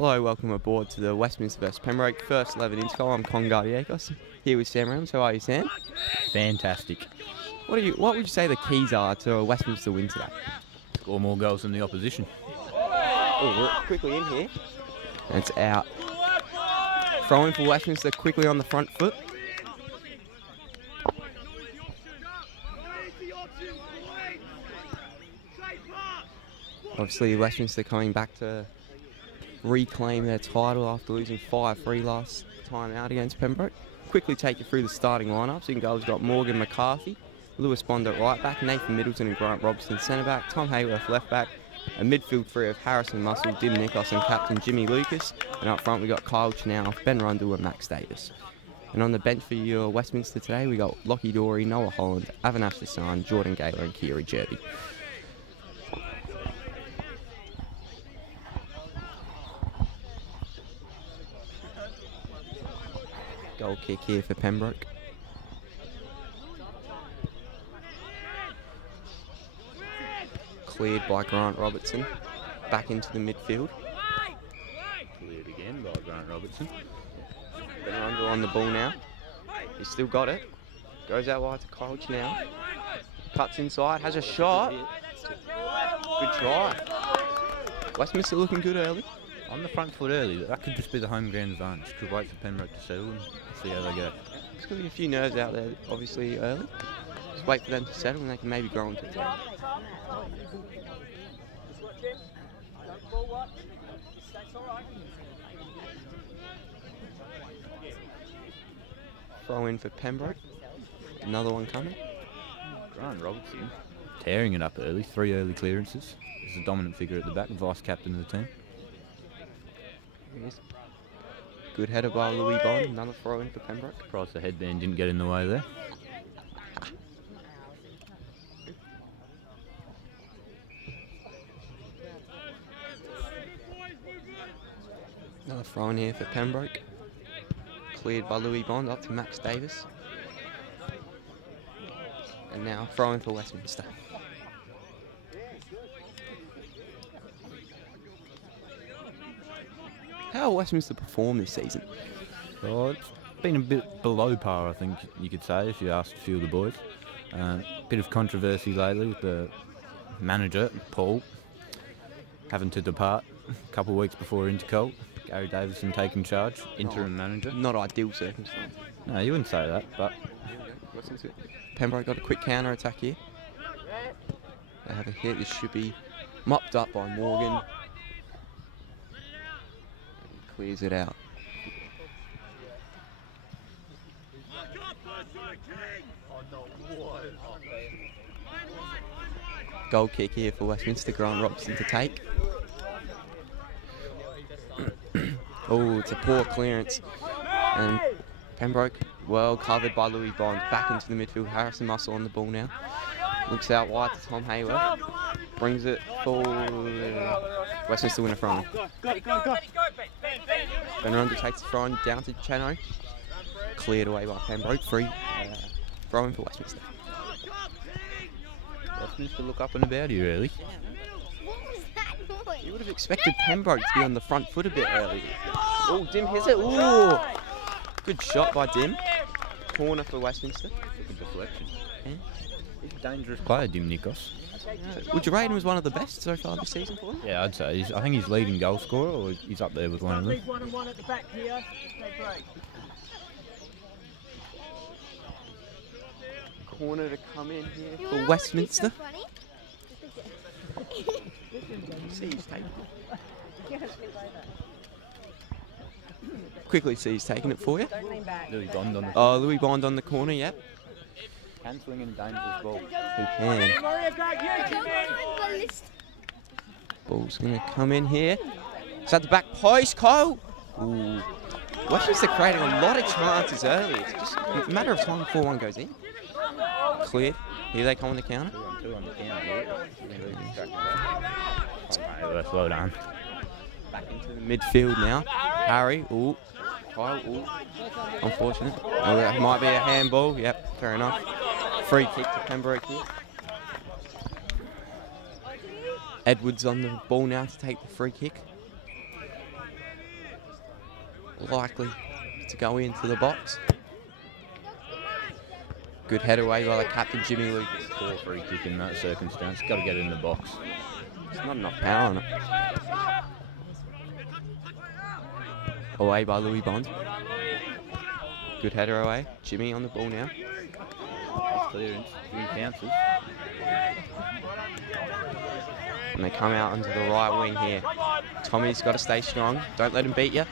Hello, welcome aboard to the Westminster vs Pembroke first 11 Intercol. I'm Con Gardiakos, here with Sam Rams. How are you, Sam? Fantastic. What would you say the keys are to a Westminster win today? Score more goals than the opposition. Oh, we're quickly in here. And it's out. Throwing for Westminster quickly on the front foot. Obviously, Westminster coming back to reclaim their title after losing 5-3 last time out against Pembroke. Quickly take you through the starting lineups. In goals, got Morgan McCarthy, Lewis Bond at right back, Nathan Middleton and Grant Robertson centre back, Tom Hayworth left back, a midfield three of Harrison Muscle, Dim Nikos and captain Jimmy Lucas. And up front we got Kyle Chenau, Ben Rundle and Max Davis. And on the bench for your Westminster today we got Lockie Dory, Noah Holland, Avinash Hassan, Jordan Gaylor and Kiri Jerby. Goal kick here for Pembroke. Cleared by Grant Robertson. Back into the midfield. Cleared again by Grant Robertson. Ben Rundle on the ball now. He's still got it. Goes out wide to Kyle now. Cuts inside, has a shot. Good try. Westminster looking good early. On the front foot early, that could just be the home ground advantage. Could wait for Pembroke to settle and see how they go. There's going to be a few nerves out there, obviously, early. Just wait for them to settle and they can maybe grow into it. Throw in for Pembroke. Another one coming. Grant Robertson tearing it up early. 3 early clearances. He's a dominant figure at the back, vice captain of the team. Good header by Louis Bond. Another throw in for Pembroke. Surprised the headband didn't get in the way there. Another throw in here for Pembroke. Cleared by Louis Bond up to Max Davis. And now throw in for Westminster. How will Westminster perform this season? Well, it's been a bit below par, I think you could say, if you asked a few of the boys. Bit of controversy lately with the manager, Paul, having to depart a couple of weeks before Intercol. Gary Davison taking charge, interim manager. Not ideal circumstance. No, you wouldn't say that, but... Pembroke got a quick counter attack here. They have a hit. This should be mopped up by Morgan. And clears it out. Goal kick here for Westminster. Grant Robertson to take. Oh, it's a poor clearance. And Pembroke, well covered by Louis Bond. Back into the midfield. Harrison Muscle on the ball now. Looks out wide to Tom Hayworth. Brings it forward. Westminster win a throw. Ben Rundle takes the throw down to Chano. Cleared away by Pembroke. Free. Throw in for Westminster. Westminster look up and about here early. You would have expected Pembroke to be on the front foot a bit early. Oh, Dim hits it. Ooh. Good shot by Dim. Corner for Westminster. Good deflection. He's a dangerous player, Dim Nikos. Would you rate him as one of the best so far this season for him? Yeah, I'd say. I think he's leading goal scorer, or he's up there with one of them. Corner to come in here for Westminster. Quickly see he's taking it for you. Louis Bond on the Oh, Louis Bond on the corner, yep. can swing in dangerous ball. He can. Ball's going to come in here. It's at the back post, Kyle. Ooh. Westminster creating a lot of chances early. It's just a matter of time before one goes in. Cleared. Here they come on the counter. 2 on the counter. Well done. Back into the midfield now. Harry. Ooh. Kyle. Ooh. Unfortunate. Oh, that might be a handball. Yep, fair enough. Free kick to Pembroke here. Edwards on the ball now to take the free kick. likely to go into the box. Good head away by the captain, Jimmy Lucas. Poor free kick in that circumstance. Got to get it in the box. There's not enough power on it. Away by Louis Bond. Good header away. Jimmy on the ball now. Clearance. He bounces. And they come out onto the right wing here. Tommy's got to stay strong. Don't let him beat you.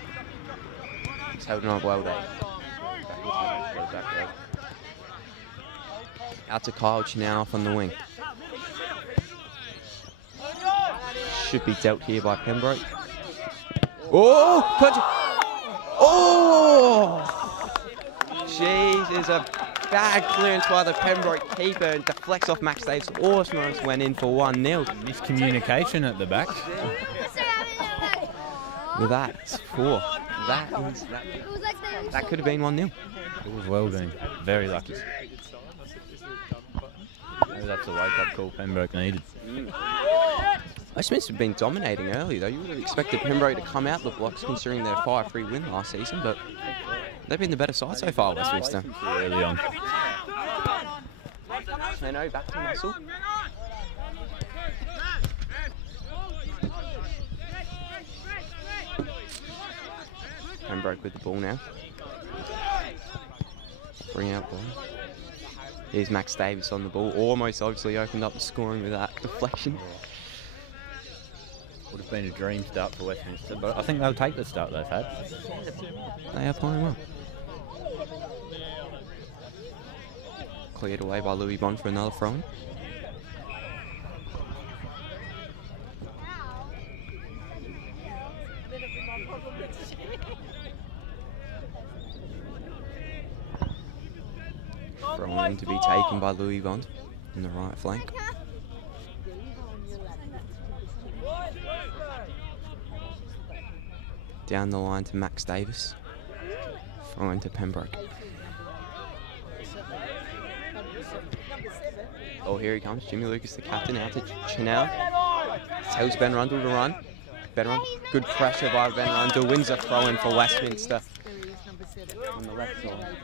He's holding on well there. Out to Kyle Chinau off on the wing. Should be dealt here by Pembroke. Oh! Oh! Jesus, a bad clearance by the Pembroke keeper and deflects off Max Davis. Almost went in for 1-0. Miscommunication at the back. That's poor. That could have been 1-0. It was well done. Very lucky. Maybe that's a wake-up call Pembroke needed. Westminster have been dominating early, though. You would have expected Pembroke to come out the blocks considering their 5-3 win last season, but they've been the better side so far, Westminster. Early on. Cheno back to Muscle. Pembroke with the ball now. Bring out ball. Here's Max Davis on the ball. Almost obviously opened up the scoring with that deflection. Would have been a dream start for Westminster, but I think they'll take the start they've had. They are playing well. Cleared away by Louis Bond for another throw-in. Throw-in to be taken by Louis Bond in the right flank. Down the line to Max Davis. Throw into Pembroke. Oh, here he comes. Jimmy Lucas, the captain, out to Chanel. Tells Ben Rundle to run. Ben Rundle, good pressure by Ben Rundle. Wins a throw-in for Westminster. On the left side.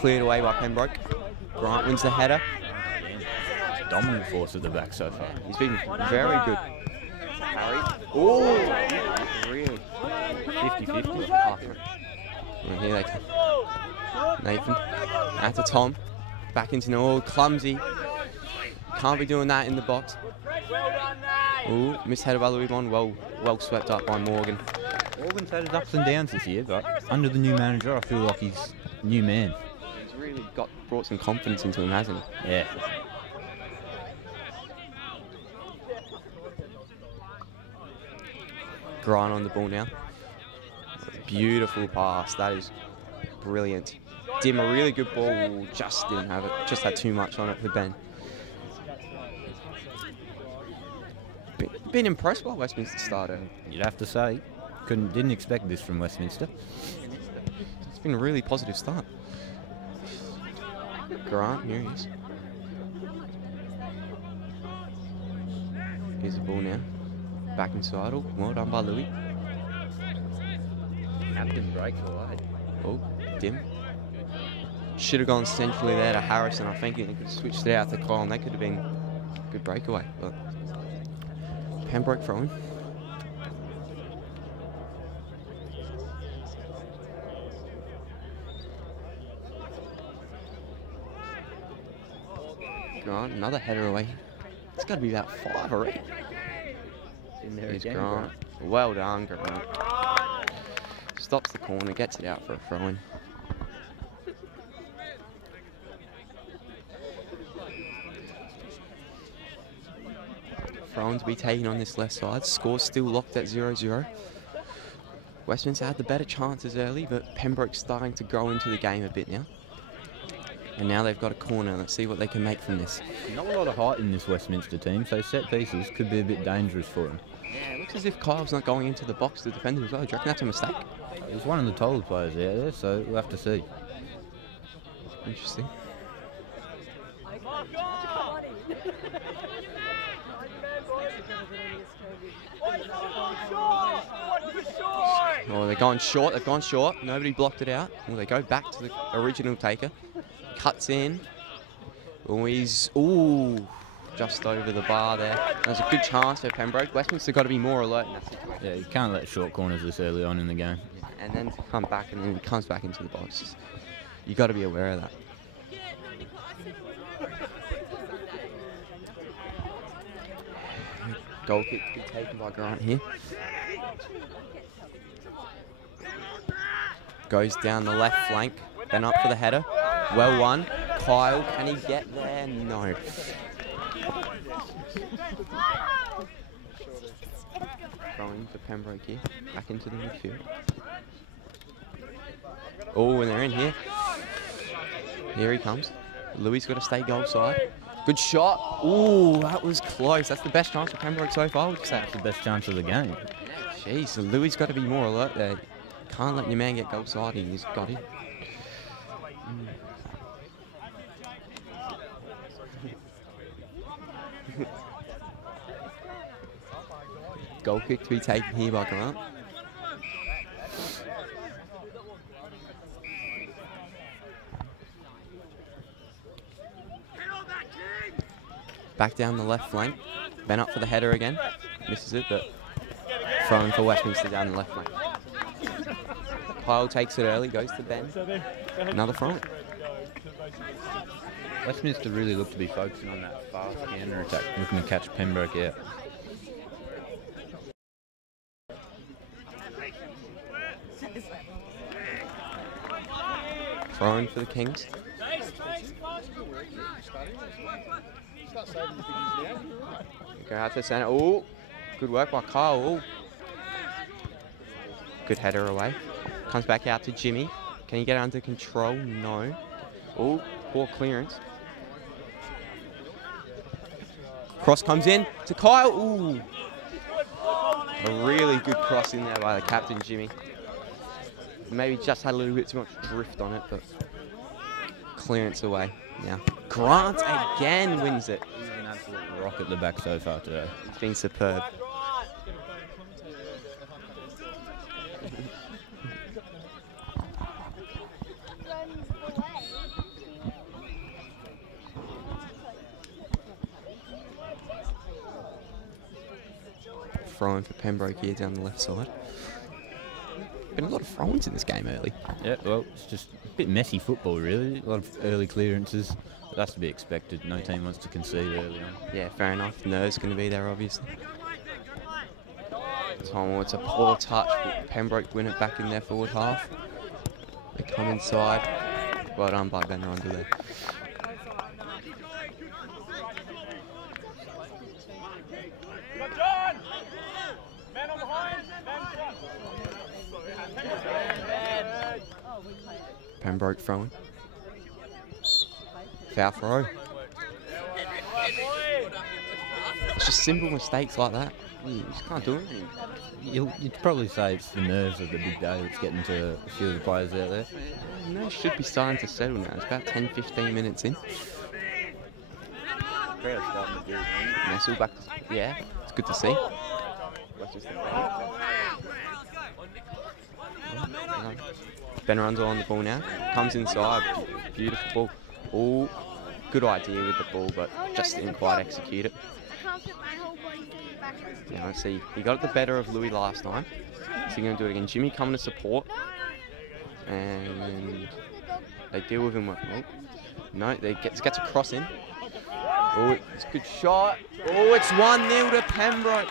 Cleared away by Pembroke. Grant wins the header. Dominant force at the back so far. He's been very good. Harry. Oh, really? 50-50. And here they come. Nathan. Out to Tom. Back into Noel. Clumsy. Can't be doing that in the box. Ooh, missed header by Louis Bond. Well swept up by Morgan. Morgan's had his ups and downs this year, but under the new manager, I feel like he's a new man. He's really brought some confidence into him, hasn't he? Yeah. Grant on the ball now. Beautiful pass. That is brilliant. Dim, a really good ball. Just didn't have it. Just had too much on it for Ben. Been impressed by Westminster starter. You'd have to say. Didn't expect this from Westminster. It's been a really positive start. Grant, here he is. Here's the ball now. Back inside. Oh, well done by Louis. Captain breaks away. Oh, Dim. Should have gone centrally there to Harrison. I think he could have switched it out to Kyle, and that could have been a good breakaway. But Pembroke throwing. Grant, another header away. It's got to be about 5 already. In there Here's again, Grant. Well done, Grant. Stops the corner, gets it out for a throw-in. Throw-in to be taken on this left side. Score still locked at 0-0. Westminster had the better chances early, but Pembroke's starting to grow into the game a bit now. And now they've got a corner. Let's see what they can make from this. Not a lot of height in this Westminster team, so set pieces could be a bit dangerous for them. Yeah, it looks as if Kyle's not going into the box to defend as well. Do you reckon that's a mistake? He's one of the taller players out there, so we'll have to see. Interesting. Oh, they're going short. They've gone short. Nobody blocked it out. Well, they go back to the original taker. Cuts in. Oh, he's just over the bar there. That was a good chance for Pembroke. Westminster got to be more alert in that situation. Yeah, you can't let short corners this early on in the game. And then to come back, and then he comes back into the box. You got to be aware of that. Goal kick good taken by Grant here. Goes down the left flank. Then up for the header. Well won. Kyle, can he get there? No. Throwing for Pembroke here. Back into the midfield. Oh, and they're in here. Here he comes. Louis got to stay goal side. Good shot. Ooh, that was close. That's the best chance for Pembroke so far, would you say? That's the best chance of the game. Jeez, so Louis got to be more alert there. Can't let your man get goal side, and he's got it. Goal kick to be taken here by Grant. Back down the left flank. Ben up for the header again. Misses it, but throwing for Westminster down the left flank. Kyle takes it early, goes to Ben. Another throw. Westminster really look to be focusing on that fast counter attack, looking to catch Pembroke out. Throwing for the Kings. Go out to the centre. Oh, good work by Kyle. Ooh. Good header away. Comes back out to Jimmy. Can he get it under control? No. Oh, poor clearance. Cross comes in to Kyle. Ooh. A really good cross in there by the captain, Jimmy. Maybe just had a little bit too much drift on it, but clearance away. Now, Grant again wins it. He's an absolute rock at the back so far today. He's been superb. Throwing for Pembroke here down the left side. Been a lot of throw-ins in this game early. Yeah, well, it's just a bit messy football, really. A lot of early clearances. But that's to be expected. No team wants to concede early on. Yeah, fair enough. Nerves going to be there, obviously. Tom, it's a poor touch. Pembroke win it back in their forward half. They come inside. Well done by Ben under there. Pembroke throwing. Foul throw. It's just simple mistakes like that. You just can't do anything. You'd probably say it's the nerves of the big day that's getting to a few of the players out there. No, should be starting to settle now. It's about 10-15 minutes in. Nestle back. Yeah, it's good to see. Ben runs on the ball now. Comes inside. Beautiful ball. Oh, good idea with the ball, but just didn't quite execute it. Yeah, let's see. He got the better of Louis last time. Is he going to do it again? Jimmy coming to support. And they deal with him. Oh, no, they gets a cross in. Oh, it's a good shot. Oh, it's 1-0 to Pembroke.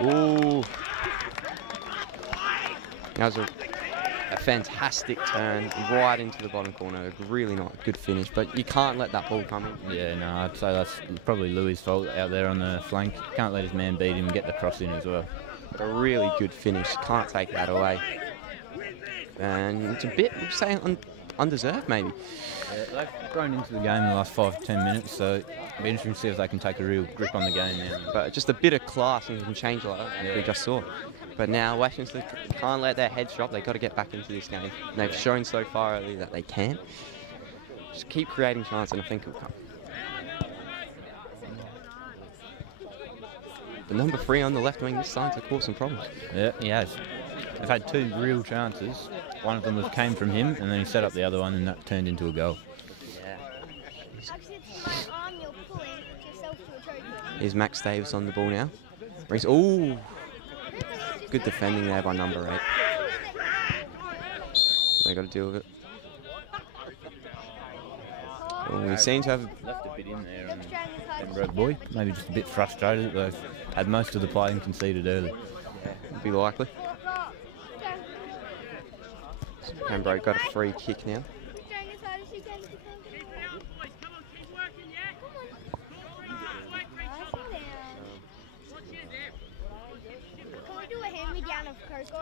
Oh. That was a fantastic turn right into the bottom corner. Really not a good finish, but you can't let that ball come in. Yeah, no, I'd say that's probably Louis' fault out there on the flank. Can't let his man beat him and get the cross in as well. But a really good finish. Can't take that away. And it's a bit, I'm saying, undeserved maybe. Yeah, they've grown into the game in the last 5 to 10 minutes, so it'll be interesting to see if they can take a real grip on the game now. But just a bit of class and you can change like that, we just saw. But now Westminster can't let their heads drop. They've got to get back into this game. And they've shown so far early that they can. Just keep creating chances and I think it'll come. The number 3 on the left wing is starting to cause some problems. Yeah, he has. They've had 2 real chances. One of them came from him, and then he set up the other one, and that turned into a goal. Here's Max Davis on the ball now. Oh, good defending there by number 8. They got to deal with it. Oh, he seems to have left a bit in there on Pembroke boy. Maybe just a bit frustrated that they've had most of the play and conceded early. Would be likely. So Pembroke got a free kick now.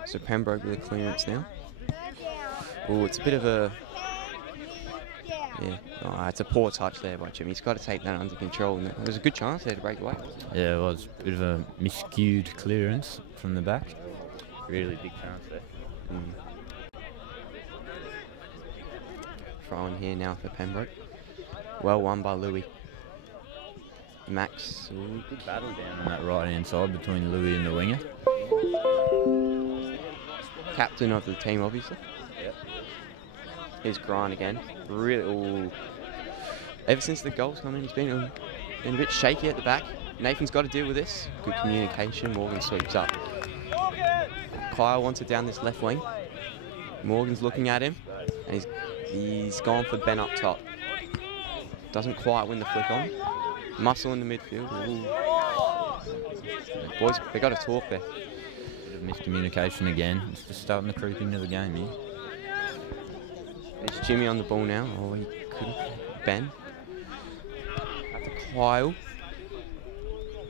So Pembroke with a clearance now. Oh, it's a bit of a... Yeah, it's a poor touch there by Jimmy. He's got to take that under control. And there was a good chance there to break away. Yeah, it was a bit of a miscued clearance from the back. Really big chance there. Throw in here now for Pembroke. Well won by Louis. Max. Ooh, good battle down on that right-hand side between Louis and the winger. Captain of the team, obviously. Yep. Here's Grant again. Really, ever since the goals come in, he's been a bit shaky at the back. Nathan's got to deal with this. Good communication. Morgan sweeps up. Kyle wants it down this left wing. Morgan's looking at him, and he's gone for Ben up top. Doesn't quite win the flick on. Muscle in the midfield. Ooh. Boys, they got to talk there. Bit of miscommunication again. It's just starting to creep into the game here. There's Jimmy on the ball now. Oh, he couldn't. Ben. Up to Kyle.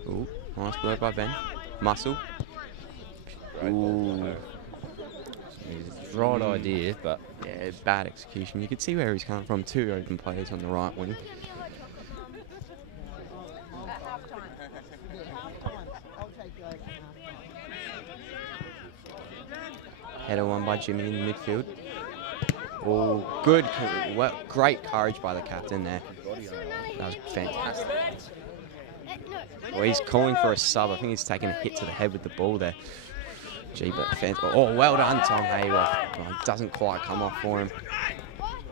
Ooh, nice work by Ben. Muscle. Ooh. Right idea, but yeah, bad execution. You can see where he's coming from. 2 open players on the right wing. Header won by Jimmy in the midfield. Oh, good, great courage by the captain there. That was fantastic. Well, he's calling for a sub. I think he's taking a hit to the head with the ball there. Gee, but oh, well done, Tom Hayward. Oh, doesn't quite come off for him.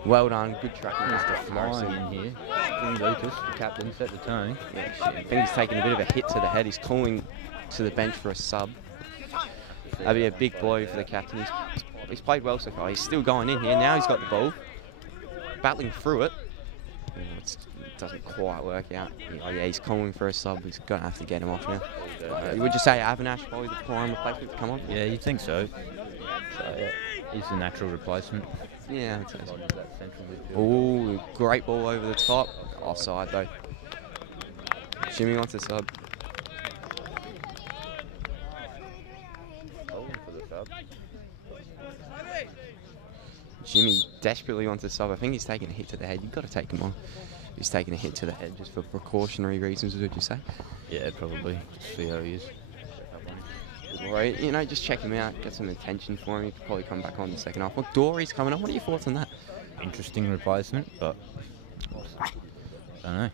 Well done, good track. Mr. Flying in here. Jimmy Lucas, the captain, set the tone. Yeah, I think he's taking a bit of a hit to the head. He's calling to the bench for a sub. That'd be a big blow for the captain. He's played well so far. He's still going in here. Now he's got the ball. Battling through it. Oh, it doesn't quite work out. Oh, yeah, he's calling for a sub. He's going to have to get him off now. Would you say Avinash probably the prime replacement to come on? Yeah, you'd think so. So, yeah, he's the natural replacement. Yeah, I'd say so. Oh, great ball over the top. Offside, though. Jimmy wants a sub. Jimmy desperately wants a sub. I think he's taking a hit to the head. You've got to take him on. He's taking a hit to the head just for precautionary reasons, would you say? Yeah, probably. Just see how he is. Right, you know, just check him out, get some attention for him. He could probably come back on the second half. Well, Dory's coming on. What are your thoughts on that? Interesting replacement, but I don't know.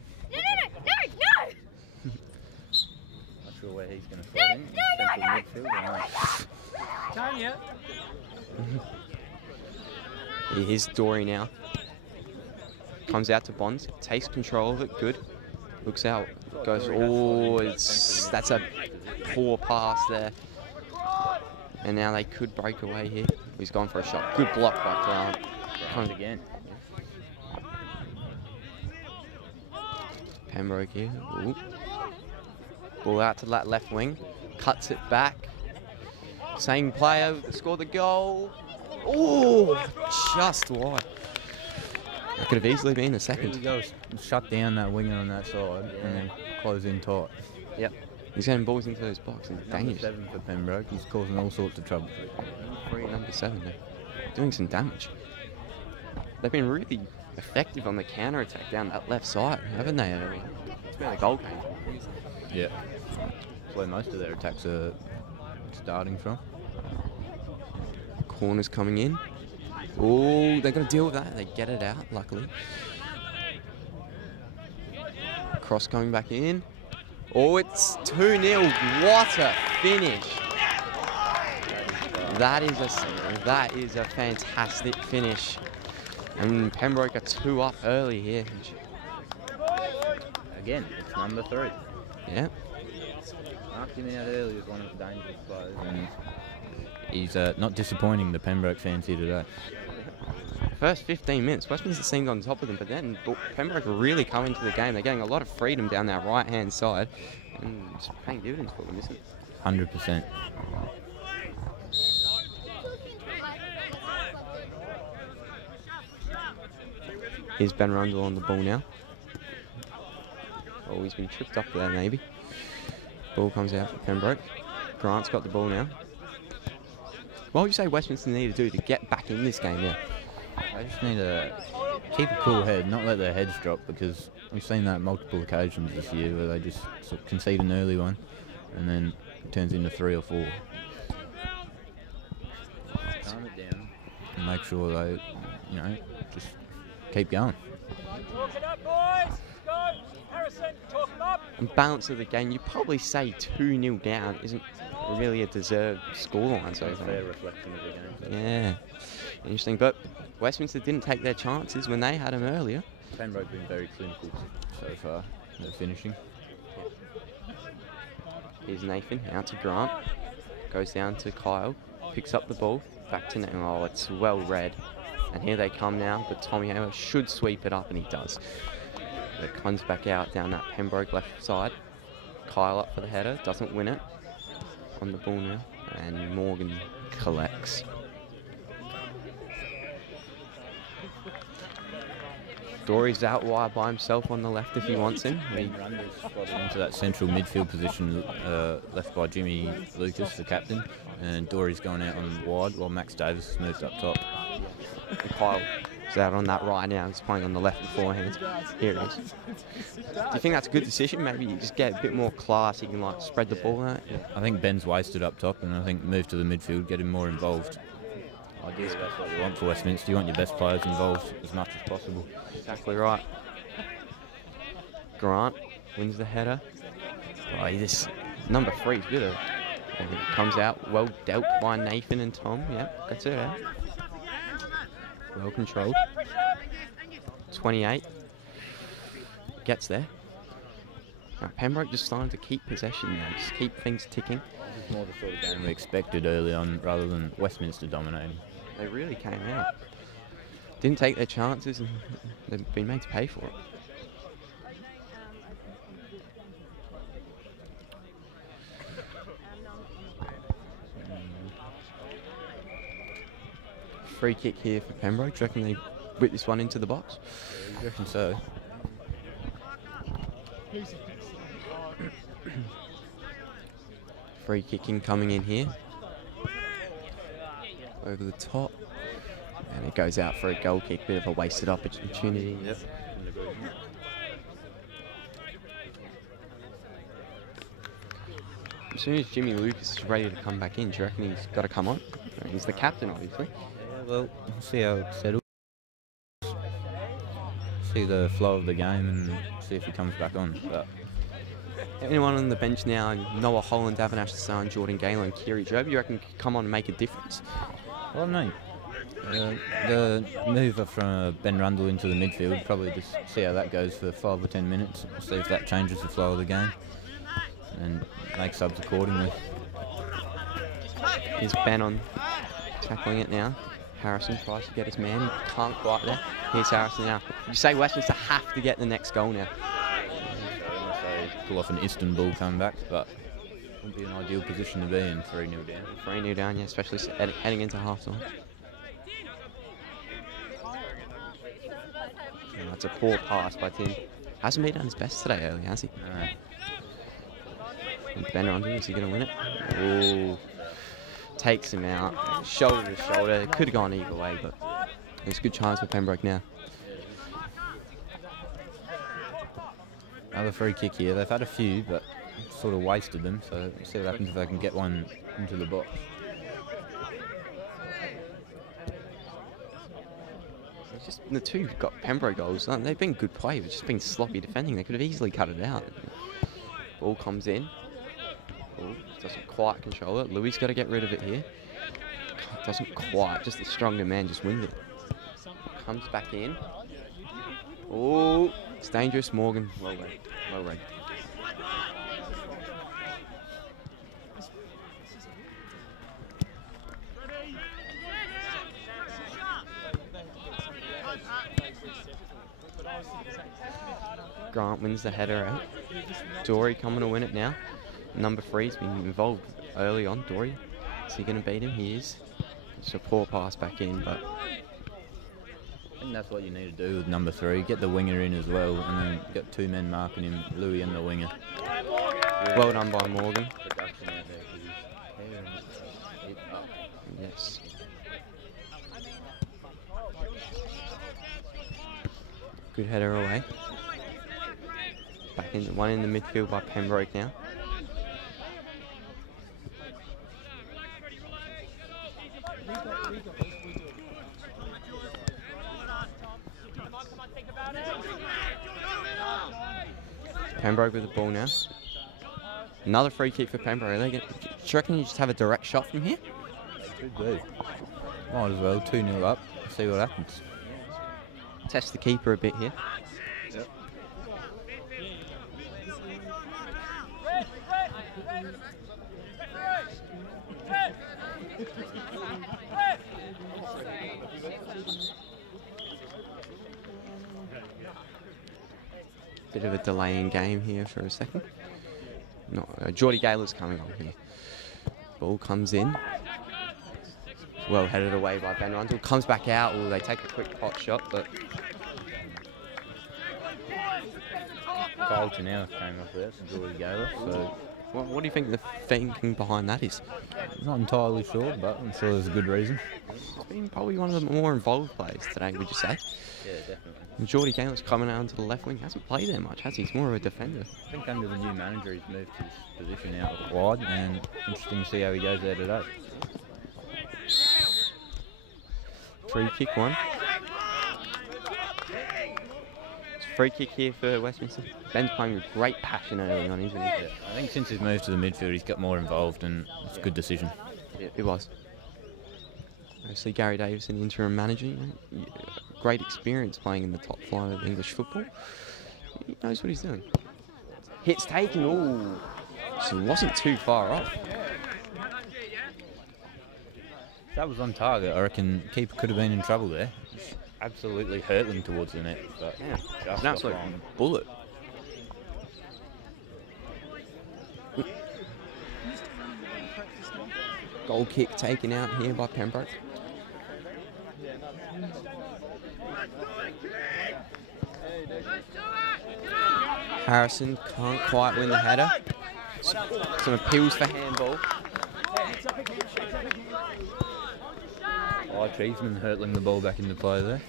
Not sure where he's going to slot in. Central midfield. Tanya. Here's Dory now. Comes out to Bonds, takes control of it, good. Looks out, goes, oh, that's a poor pass there. And now they could break away here. He's gone for a shot. Good block by Grant. Comes again. Pembroke here. Ooh. Ball out to that left wing. Cuts it back. Same player scored the goal. Oh, just wide. That could have easily been a second. Really goes shut down that winger on that side and then close in tight. Yep. He's getting balls into those boxes. Number 7 for Pembroke. He's causing all sorts of trouble. Number 7, they're doing some damage. They've been really effective on the counter attack down that left side, haven't they? That's where the goal came from. Yeah. That's where most of their attacks are starting from. Corners coming in. Oh, they're going to deal with that. They get it out, luckily. Cross coming back in. Oh, it's 2-0. What a finish. That is a fantastic finish. And Pembroke are 2 up early here. Again, it's number 3. Yeah. Marked him out early as one of the dangerous players. And he's not disappointing the Pembroke fans here today. First 15 minutes, Westminster seemed on top of them, but then Pembroke really come into the game. They're getting a lot of freedom down that right-hand side, and it's paying dividends for them, isn't it? 100%. Here's Ben Rundle on the ball now. Oh, he's been tripped up there, maybe. Ball comes out for Pembroke. Grant's got the ball now. What would you say Westminster need to do to get back in this game now? They just need to keep a cool head, not let their heads drop, because we've seen that multiple occasions this year where they just sort of concede an early one and then it turns into 3 or 4. Calm it down and make sure they, just keep going. And balance of the game, you probably say 2-0 down isn't really a deserved scoreline. So It's a fair reflection of the game. Yeah, interesting. But Westminster didn't take their chances when they had them earlier. Pembroke been very clinical so far. They're finishing. Here's Nathan out to Grant, goes down to Kyle, picks up the ball, back to Nathan. Oh, it's well read. And here they come now, but Tommy Hayward should sweep it up, and he does. It comes back out down that Pembroke left side. Kyle up for the header, doesn't win it. On the ball now, and Morgan collects. Dory's out wide by himself on the left if he wants him. Into that central midfield position left by Jimmy Lucas, the captain, and Dory's going out on wide while Max Davis has moved up top. And Kyle is out on that right now. He's playing on the left beforehand. Here it is. Do you think that's a good decision? Maybe you just get a bit more class. You can like spread the ball out. Yeah. I think Ben's wasted up top, and I think move to the midfield, get him more involved. Ideally, that's what you want for Westminster. You want your best players involved as much as possible. Exactly right. Grant wins the header. Oh, this number 3 is good. And it comes out well dealt by Nathan and Tom. Yeah, that's it. Eh? Well controlled. 28. Gets there. Now, Pembroke just starting to keep possession now. Just keep things ticking. This is more the sort of game we expected early on rather than Westminster dominating. They really came out. Didn't take their chances and they've been made to pay for it. Free kick here for Pembroke. Do you reckon they whip this one into the box? I reckon so. Free kicking coming in here. Over the top. And it goes out for a goal kick. Bit of a wasted opportunity. Yep. As soon as Jimmy Lucas is ready to come back in, do you reckon he's got to come on? He's the captain, obviously. Yeah, well, we'll see how it settles. See the flow of the game and see if he comes back on. But anyone on the bench now, Noah Holland, Avinash Hassan, Jordan Galen, and Kiri Job, you reckon could come on and make a difference? I don't know. The mover from Ben Rundle into the midfield, probably just see how that goes for 5 or 10 minutes, see if that changes the flow of the game, and make subs accordingly. Here's Ben on tackling it now. Harrison tries to get his man, he can't quite there. Here's Harrison now. You say Westminster have to get the next goal now. Unless they pull off an Istanbul comeback, but it would be an ideal position to be in, 3-0 down. 3-0 down, yeah, especially heading into half-time. Oh, that's a poor pass by Tim. Hasn't been done his best today early, has he? No. And Ben Rundle, is he going to win it? Oh, takes him out. Shoulder to shoulder. It could have gone either way, but it's a good chance for Pembroke now. Another free kick here. They've had a few, but sort of wasted them. So we'll see what happens if they can get one into the box. It's just the two got Pembroke goals. They've been good play, but just been sloppy defending. They could have easily cut it out. Ball comes in. Oh, doesn't quite control it. Louis got to get rid of it here. Doesn't quite. Just the stronger man just wins it. Comes back in. Oh, it's dangerous. Morgan. Well read. Well read. Grant wins the header out. Dory coming to win it now. Number 3's been involved early on. Dory, is he going to beat him? He is. It's a poor pass back in, but I think that's what you need to do with number 3. Get the winger in as well, and then get 2 men marking him, Louis and the winger. Well done by Morgan. Yes. Good header away. Back in, one in the midfield by Pembroke now. Pembroke with the ball now. Another free kick for Pembroke. Do you reckon you just have a direct shot from here? Could do. Might as well, 2-0 up, see what happens. Test the keeper a bit here. Yep. Bit of a delay in game here for a second. No, Geordie Gaylor's coming on here. Ball comes in. Well headed away by Ben Rundle. Comes back out. Oh, they take a quick pot shot, but Carlton now came off there, so Geordie Gaylor. So what do you think the thinking behind that is? not entirely sure, but I'm sure there's a good reason. He's been probably one of the more involved players today, would you say? Yeah, definitely. Geordie Gaylor's coming out onto the left wing. Hasn't played there much, has he? He's more of a defender. I think under the new manager he's moved his position out wide, and interesting to see how he goes there today. Free kick one. It's a free kick here for Westminster. Ben's playing with great passion early on, isn't he? Yeah, I think since he's moved to the midfield he's got more involved, and it's a good decision. Yeah, it was. Obviously Gary Davison, interim manager, great experience playing in the top flight of English football. He knows what he's doing. Hit's taken, ooh. So it wasn't too far off. If that was on target, I reckon keeper could have been in trouble there. Just absolutely hurtling towards the net, but Yeah, just an absolute bullet. Goal kick taken out here by Pembroke. Harrison can't quite win the header. Some appeals for handball. Oh, Cheeseman hurtling the ball back into play there.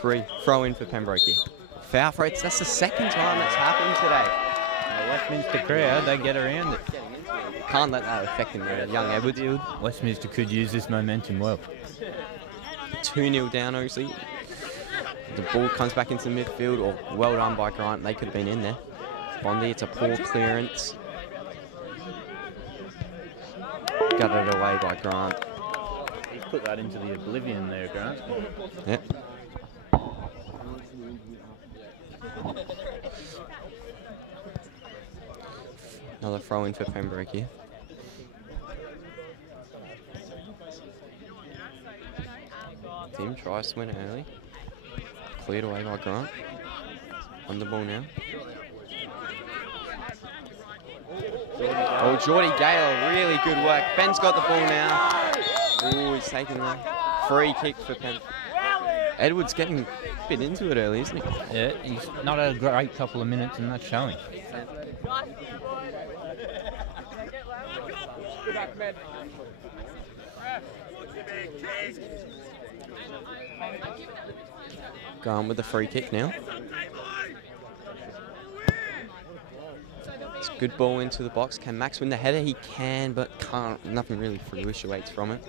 Free throw in for Pembroke here. Foul for it. That's the second time that's happened today. The Westminster crowd, they get around it. Can't let that affect him, young Edwards. Westminster could use this momentum well. 2-0 down, obviously. The ball comes back into the midfield, or well done by Grant. They could have been in there. Bondi, it's a poor clearance. Gutted away by Grant. He's put that into the oblivion there, Grant. Yep. Another throw in for Pembroke here. Tim tries to win it early. Cleared away by Grant. On the ball now. Oh, Geordie Gaylor, really good work. Ben's got the ball now. Oh, he's taking a free kick for Pen. Edwards getting a bit into it early, isn't he? Yeah, he's not had a great couple of minutes, and that's showing. Going with the free kick now. It's a good ball into the box. Can Max win the header? He can, but can't. Nothing really fructuates from it.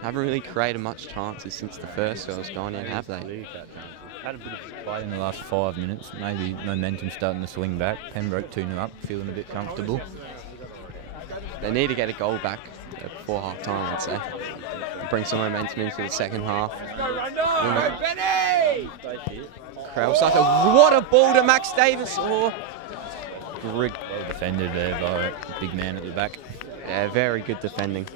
Haven't really created much chances since the first goal's gone in, have they? Had a bit of play in the last 5 minutes. Maybe momentum starting to swing back. Pembroke 2-0 up, feeling a bit comfortable. They need to get a goal back before half time, I'd say. Bring some momentum into the second half. What a ball to Max Davis! Oh, well defended there by a big man at the back. Yeah, very good defending.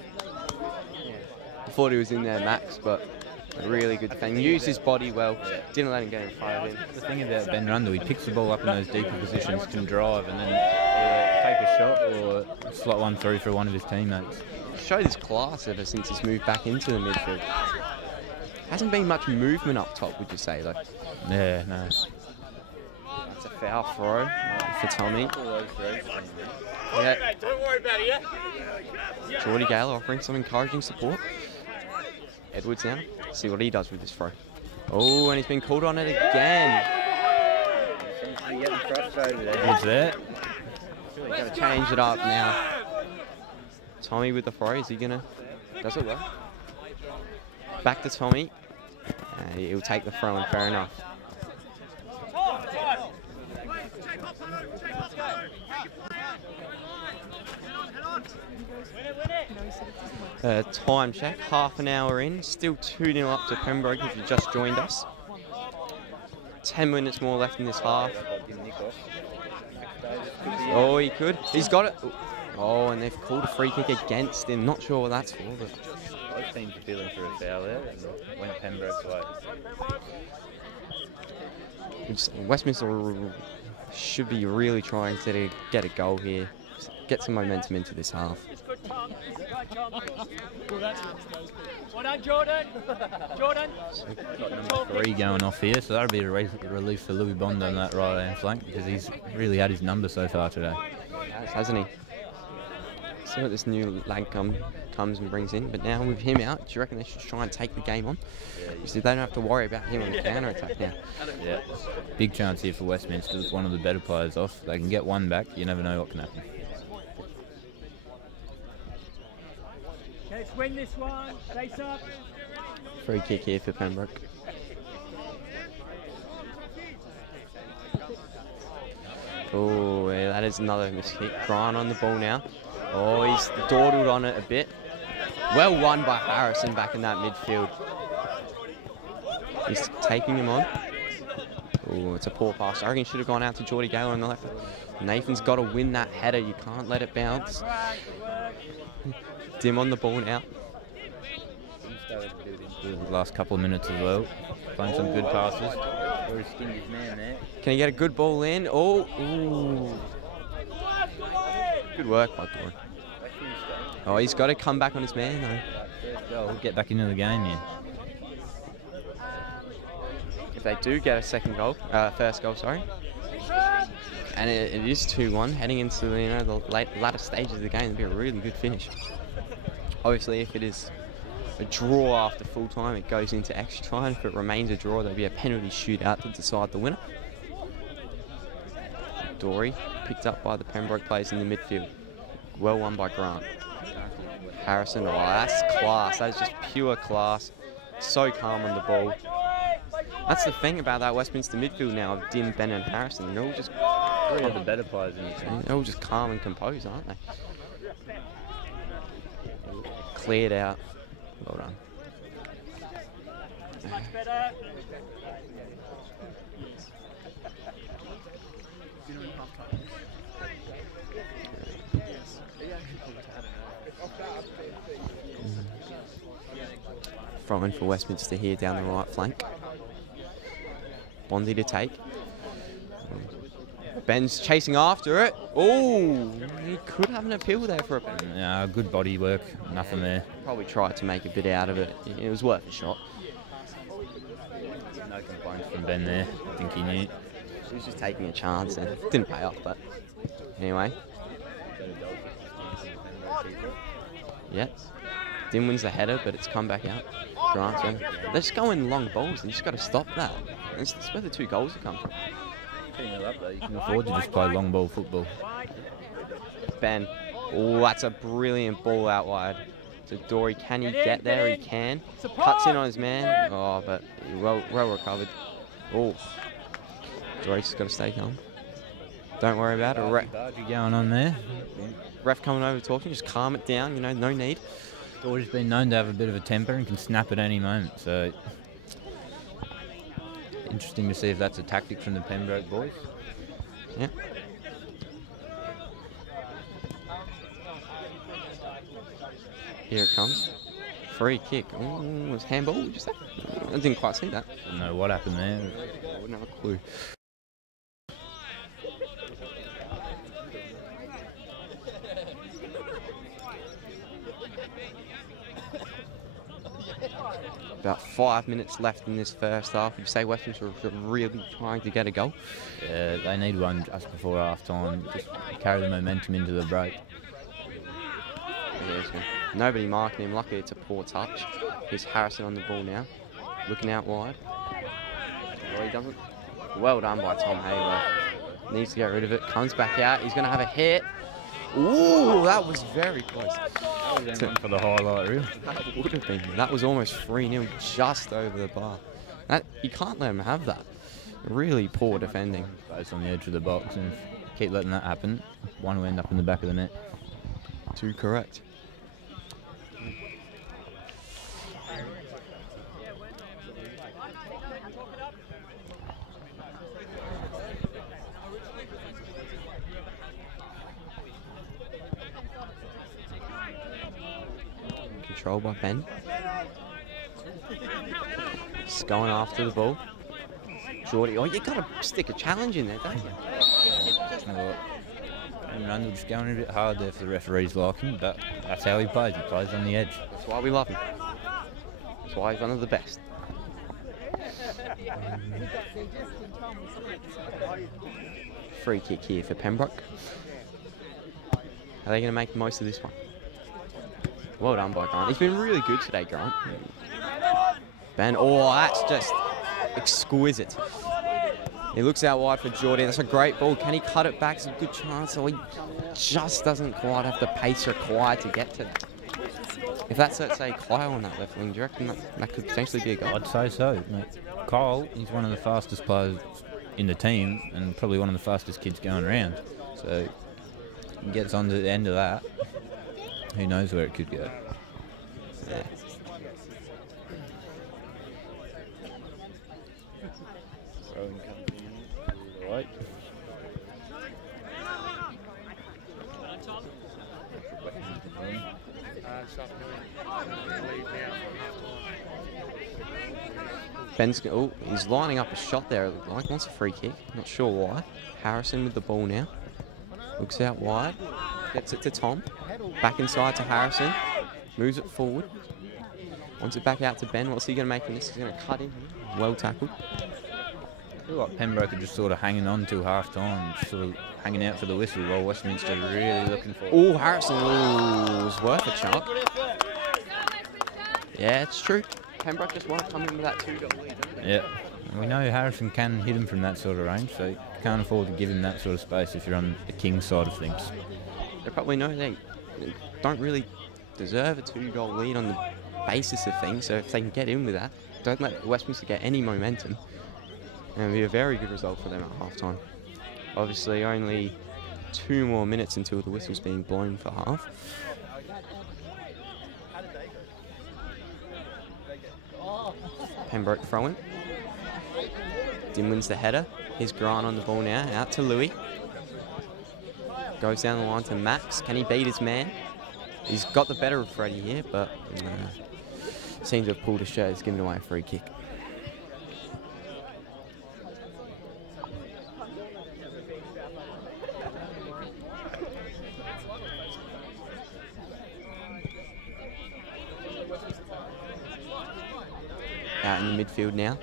I thought he was in there, Max, but really good defending. Used his body well, didn't let him get in front of him. The thing about Ben Rundle, he picks the ball up in those deeper positions, can drive and then take a shot or slot one through for one of his teammates. Showed his class ever since he's moved back into the midfield. Hasn't been much movement up top, would you say, though? Yeah, no. That's a foul throw for Tommy. Yeah. Don't worry about it, yeah? Geordie Gale offering some encouraging support. Edwards now. See what he does with this throw. Oh, and he's been called on it again. Seems to be getting frustrated. Edwards there. He's got to change it up now. Tommy with the throw. Is he going to... Does it work? Back to Tommy. He'll take the throw in, fair enough. Time check, half an hour in, still 2-0 up to Pembroke if you just joined us. 10 minutes more left in this half. Oh, he could. He's got it. Oh, and they've called a free kick against him. Not sure what that's for, but... Both teams are feeling for a foul there and went Pembroke's way. Westminster should be really trying to get a goal here. Get some momentum into this half. Well done, Jordan. Jordan. Got number 3 going off here, so that'll be a relief for Louis Bond on that right-hand flank because he's really had his number so far today. Hasn't he? See what this new lad comes and brings in, but now with him out, do you reckon they should try and take the game on? So they don't have to worry about him on the counter-attack now. Yeah, big chance here for Westminster with one of the better players off. They can get one back, you never know what can happen. Let's win this one. Face up. Free kick here for Pembroke. Oh, yeah, that is another mistake. Grant on the ball now. Oh, he's dawdled on it a bit. Well won by Harrison back in that midfield. He's taking him on. Oh, it's a poor pass. I reckon he should have gone out to Geordie Gale on the left. Nathan's got to win that header. You can't let it bounce. Dim on the ball now. The last couple of minutes as well. Playing some good passes. Very skinned his man there. Can he get a good ball in? Oh, ooh. Good work by Doran. Oh, he's got to come back on his man though. First goal, get back into the game here. If they do get a first goal, sorry. And it is 2-1, heading into the latter stages of the game, it'll be a really good finish. Obviously, if it is a draw after full time, it goes into extra time. If it remains a draw, there'll be a penalty shootout to decide the winner. Dory picked up by the Pembroke players in the midfield. Well won by Grant. Harrison, oh, that's class. That is just pure class. So calm on the ball. That's the thing about that Westminster midfield now of Dim, Ben and Harrison. They're all just... Three of the better players in the team. They're all just calm and composed, aren't they? Cleared out. Well done. Much better. Throwing for Westminster here down the right flank. Bondi to take. Ben's chasing after it. Oh, he could have an appeal there for a pen. Yeah, good body work, nothing there. Probably tried to make a bit out of it. It was worth a shot. No complaints from Ben there. I think he knew. He was just taking a chance and it didn't pay off, but anyway. Yeah. Dim wins the header, but it's come back out. Grant's in. They're just going long balls, and you just got to stop that. That's where the 2 goals have come from. You can afford to just play long ball football. Ben. Oh, that's a brilliant ball out wide. So Dory, can he get there? He can. Cuts in on his man. Oh, but well recovered. Oh, Drake's got to stay calm. Don't worry about it. Bargy going on there. Ref coming over talking, just calm it down, you know, no need. George's been known to have a bit of a temper and can snap at any moment, so interesting to see if that's a tactic from the Pembroke boys. Yeah. Here it comes. Free kick. Oh, it was handball, would you say? I didn't quite see that. Don't know what happened there. I wouldn't have a clue. About 5 minutes left in this first half. Would you say Westminster are really trying to get a goal? Yeah, they need one just before half time. Just carry the momentum into the break. Yeah, nobody marking him. Luckily, it's a poor touch. Here's Harrison on the ball now, looking out wide. Well, he doesn't. Well done by Tom Hayworth. Needs to get rid of it. Comes back out. He's going to have a hit. Ooh, that was very close. For the highlight reel. That would have been. That was almost 3-0, just over the bar. You can't let him have that. Really poor defending. Both on the edge of the box, and if you keep letting that happen, one will end up in the back of the net. Too correct. Controlled by Ben. Just going after the ball. Geordie, oh, you got to stick a challenge in there, don't you? And Randall just going a bit hard there for the referee's liking, but that's how he plays. He plays on the edge. That's why we love him. That's why he's one of the best. Free kick here for Pembroke. Are they going to make the most of this one? Well done by Grant. He's been really good today, Grant. Ben, oh, that's just exquisite. He looks out wide for Geordie. That's a great ball. Can he cut it back? It's a good chance. So he just doesn't quite have the pace required to get to it. If that's, let's say, Kyle on that left wing, do you reckon that could potentially be a goal? I'd say so, mate. Kyle, he's one of the fastest players in the team and probably one of the fastest kids going around. So he gets on to the end of that. Who knows where it could go? Yeah. Right. Ben's, oh, he's lining up a shot there. It looked like wants a free kick. Not sure why. Harrison with the ball now. Looks out wide. Gets it to Tom. Back inside to Harrison. Moves it forward. Wants it back out to Ben. What's he going to make from this? He's going to cut in. Well tackled. I feel like Pembroke are just sort of hanging on till half time, just sort of hanging out for the whistle while Westminster are really looking for it. Oh, Harrison. Oh, was worth a chunk. Yeah, it's true. Pembroke just want to come in with that 2-goal lead, don't they? Yeah. And we know Harrison can hit him from that sort of range, so you can't afford to give him that sort of space if you're on the King's side of things. They probably know they don't really deserve a 2-goal lead on the basis of things, so if they can get in with that, don't let Westminster get any momentum, and it'll be a very good result for them at half-time. Obviously, only 2 more minutes until the whistle's being blown for half. Pembroke throwing. Dim wins the header. Here's Grant on the ball now, out to Louis. Goes down the line to Max. Can he beat his man? He's got the better of Freddie here, but seems to have pulled his shirt. He's given away a free kick. Out in the midfield now.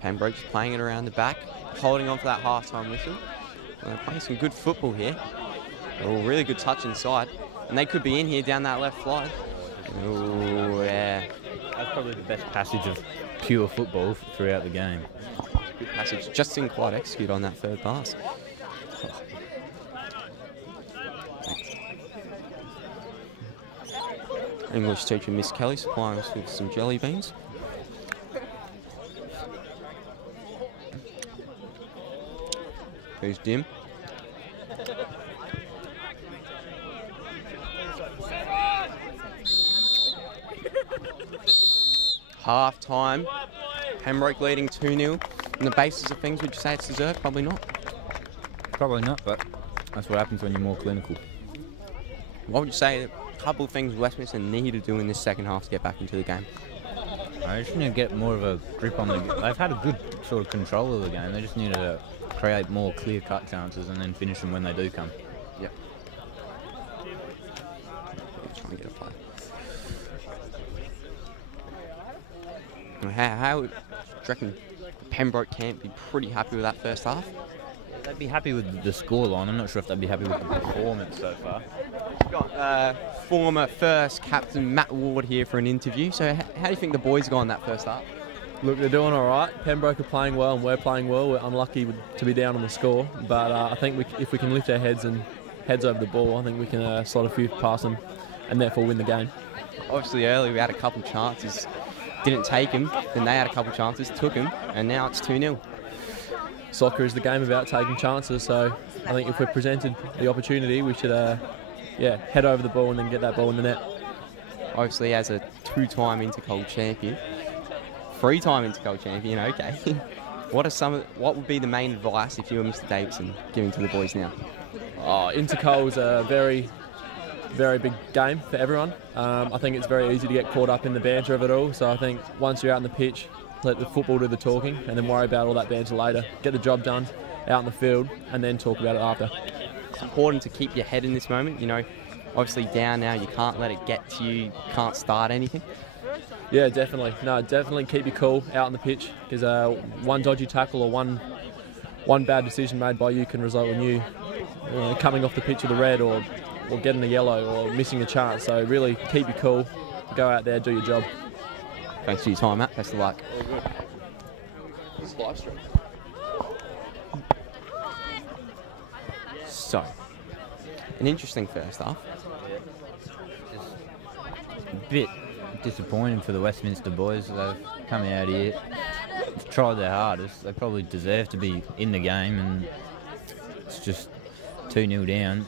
Pembroke's playing it around the back, holding on for that half-time whistle. They're playing some good football here. Oh, really good touch inside. And they could be in here down that left flank. Oh, yeah. That's probably the best passage of pure football throughout the game. Good passage. Just didn't quite execute on that third pass. English teacher Miss Kelly supplying us with some jelly beans. Who's Jim? Half time. Pembroke leading 2-0. On the basis of things, would you say it's deserved? Probably not. Probably not, but that's what happens when you're more clinical. What would you say a couple of things Westminster need to do in this second half to get back into the game? I just need to get more of a grip on the game. They've had a good sort of control of the game. They just need to create more clear-cut chances and then finish them when they do come. Yep. Trying to get a play. How do you reckon Pembroke can't be pretty happy with that first half? They'd be happy with the scoreline. I'm not sure if they'd be happy with the performance so far. We've got former first captain Matt Ward here for an interview. So how do you think the boys gone that first half? Look, they're doing all right. Pembroke are playing well and we're playing well. We're unlucky to be down on the score, but I think if we can lift our heads and heads over the ball, I think we can slot a few past them and therefore win the game. Obviously earlier we had a couple chances, didn't take them, then they had a couple chances, took them, and now it's 2-0. Soccer is the game about taking chances, so I think if we're presented the opportunity, we should head over the ball and then get that ball in the net. Obviously as a two-time Intercol champion, three-time Intercol champion, okay. What would be the main advice if you were Mr. Davidson giving to the boys now? Intercol is a very, very big game for everyone. I think it's very easy to get caught up in the banter of it all, so I think once you're out on the pitch, let the football do the talking and then worry about all that banter later. Get the job done out in the field and then talk about it after. It's important to keep your head in this moment, you know, obviously down now, you can't let it get to you, can't start anything. Yeah, definitely. No, definitely keep your cool out on the pitch, because one dodgy tackle or one bad decision made by you can result in you coming off the pitch with a red or getting a yellow or missing a chance. So really keep your cool, go out there, do your job. Thanks for your time, Matt. Best of luck. All good. This is live stream. So, an interesting first half. A bit disappointing for the Westminster boys. They've come out here, tried their hardest. They probably deserve to be in the game, and it's just 2-0 down.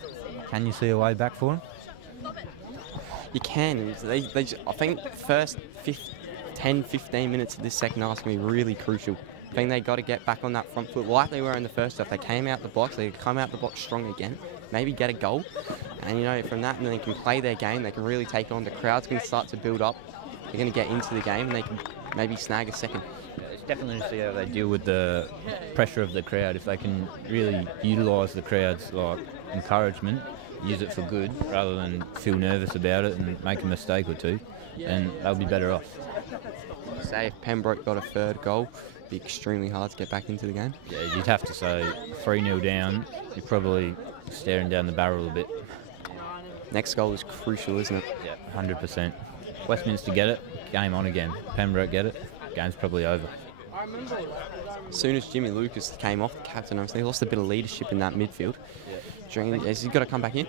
Can you see a way back for them? You can. I think the first 10-15 minutes of this second half is going to be really crucial. I think they got to get back on that front foot like they were in the first half. They came out the box, they come out the box strong again, maybe get a goal, and you know, from that, and they can play their game, they can really take it on. The crowd's going to start to build up, they're going to get into the game, and they can maybe snag a second. It's definitely to see how they deal with the pressure of the crowd. If they can really utilise the crowd's encouragement, use it for good, rather than feel nervous about it and make a mistake or two, then they'll be better off. Say if Pembroke got a third goal, it'd be extremely hard to get back into the game. Yeah, you'd have to say 3-0 down, you're probably staring down the barrel a bit. Next goal is crucial, isn't it? Yeah, 100%. Westminster get it, game on again. Pembroke get it, game's probably over. As soon as Jimmy Lucas came off the captain, obviously he lost a bit of leadership in that midfield. Has he got to come back in?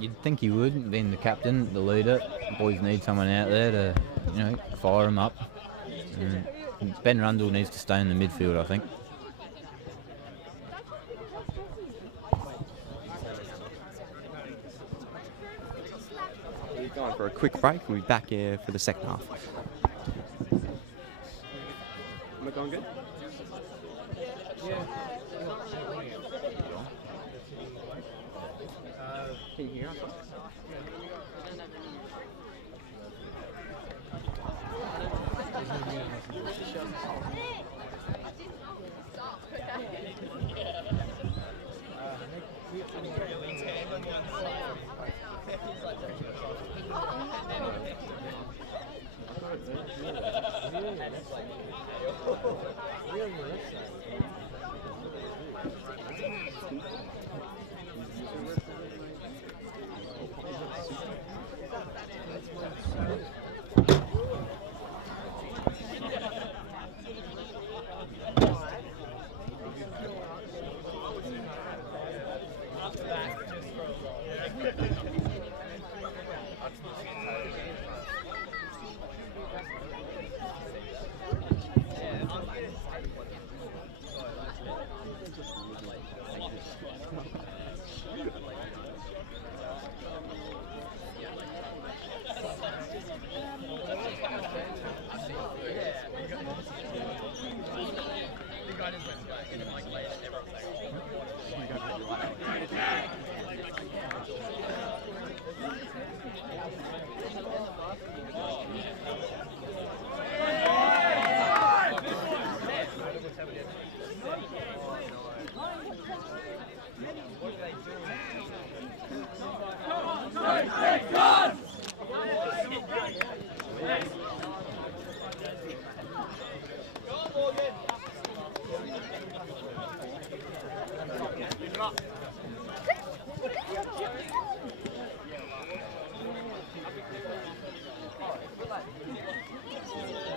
You'd think he would, being the captain, the leader. The boys need someone out there to, fire him up. Ben Rundle needs to stay in the midfield, I think. We're going for a quick break. We'll be back here for the second half. Am I going good? Can you hear us?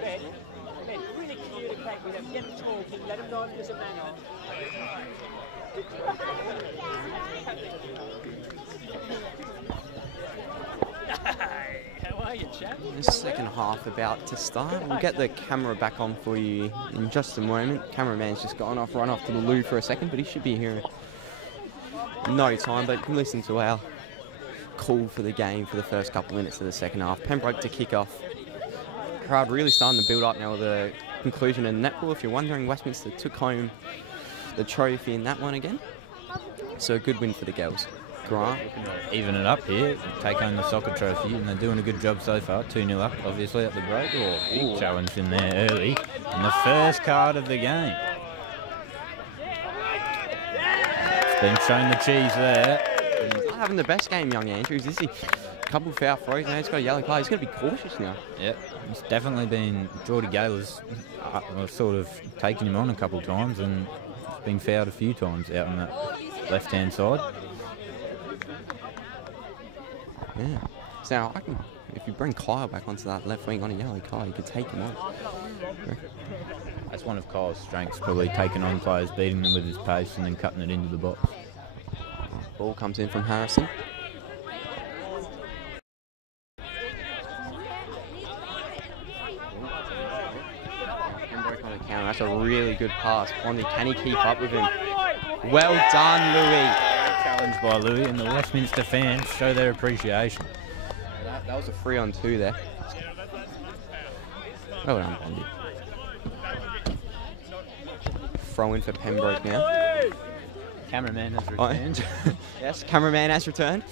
Ben, really communicate with them, get them talking, let them know there's a man on. How are you, chap? The second half about to start. We'll get the camera back on for you in just a moment. Cameraman's just run off to the loo for a second, but he should be here in no time. But you can listen to our call for the game for the first couple minutes of the second half. Pembroke to kick off. Crowd really starting to build up now with the conclusion of Netball. If you're wondering, Westminster took home the trophy in that one again. So a good win for the girls. Grant. Even it up here, take home the soccer trophy, and they're doing a good job so far. 2-0 up, obviously, at the break. Big challenge in there early in the first card of the game. It's been shown the cheese there. He's not having the best game, young Andrews, is he? A couple of foul throws now, he's got a yellow card. He's going to be cautious now. Yep, it's definitely been, Geordie Gaylor's sort of taken him on a couple of times and been fouled a few times out on that left-hand side. Yeah. So now I reckon if you bring Kyle back onto that left wing on a yellow card, you could take him on. That's one of Kyle's strengths, probably taking on players, beating them with his pace and then cutting it into the box. Ball comes in from Harrison. Pembroke on the counter. That's a really good pass. Bondi, can he keep up with him? Well done, Louis. Challenged by Louis, and the Westminster fans show their appreciation. That was a 3-on-2 there. Well done, Bondi. Throw in for Pembroke now. Cameraman has returned. Yes, cameraman has returned.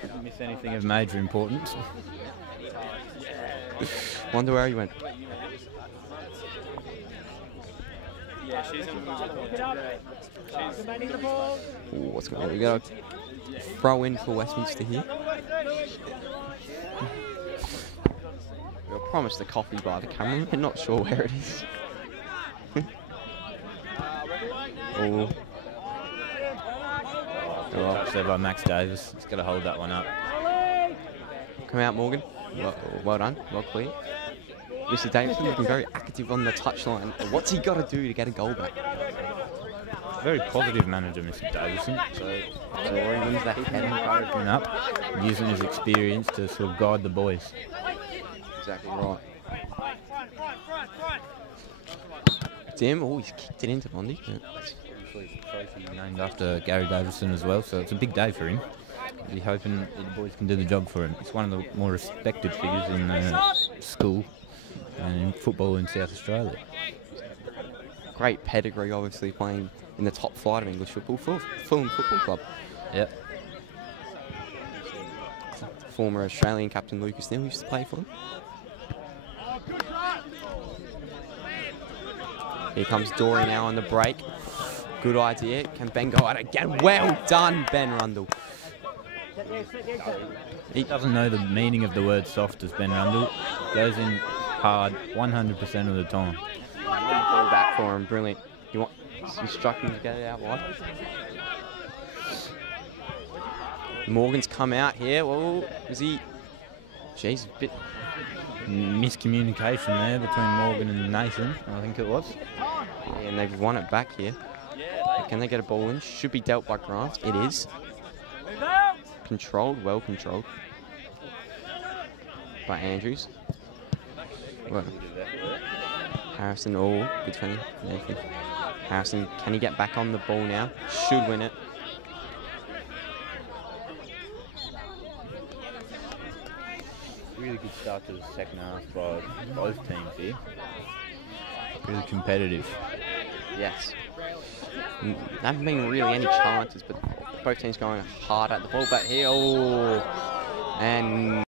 Didn't miss anything of major importance. Wonder where he went. Yeah, she's demanding the ball. Ooh, what's going on? We got a throw in for Westminster here. We'll promise the coffee by the camera. I'm not sure where it is. Oh. Touch there by Max Davis. He's got to hold that one up. Come out, Morgan. Well done. Well clear. Mr. Davison looking very active on the touchline. What's he got to do to get a goal back? Very positive manager, Mr. Davison. So he wins that head. Encouraging up, using his experience to sort of guide the boys. Exactly right. Dim. Oh, he's kicked it into Bondi. Yeah. Trophy named after Gary Davison as well, so it's a big day for him. We're hoping the boys can do the job for him. It's one of the more respected figures in school and in football in South Australia. Great pedigree, obviously, playing in the top flight of English football for Fulham Football Club. Yep. Former Australian captain Lucas Neal used to play for him. Here comes Dory now on the break. Good idea. Can Ben go out again? Well done, Ben Rundle. He doesn't know the meaning of the word soft as Ben Rundle. Goes in hard 100% of the time. Ball back for him. Brilliant. You want instructing to get it out wide? Morgan's come out here. Whoa, is he? Jeez, a bit. Miscommunication there between Morgan and Nathan, I think it was. Yeah, and they've won it back here. Can they get a ball in? Should be dealt by Grant. It is. Controlled, well controlled. By Andrews. Well, Harrison, oh, good funny. Nathan. Harrison, can he get back on the ball now? Should win it. Really good start to the second half by both teams here. Really competitive. Yes. There haven't been really any chances, but both teams going hard at the ball. But here, oh, and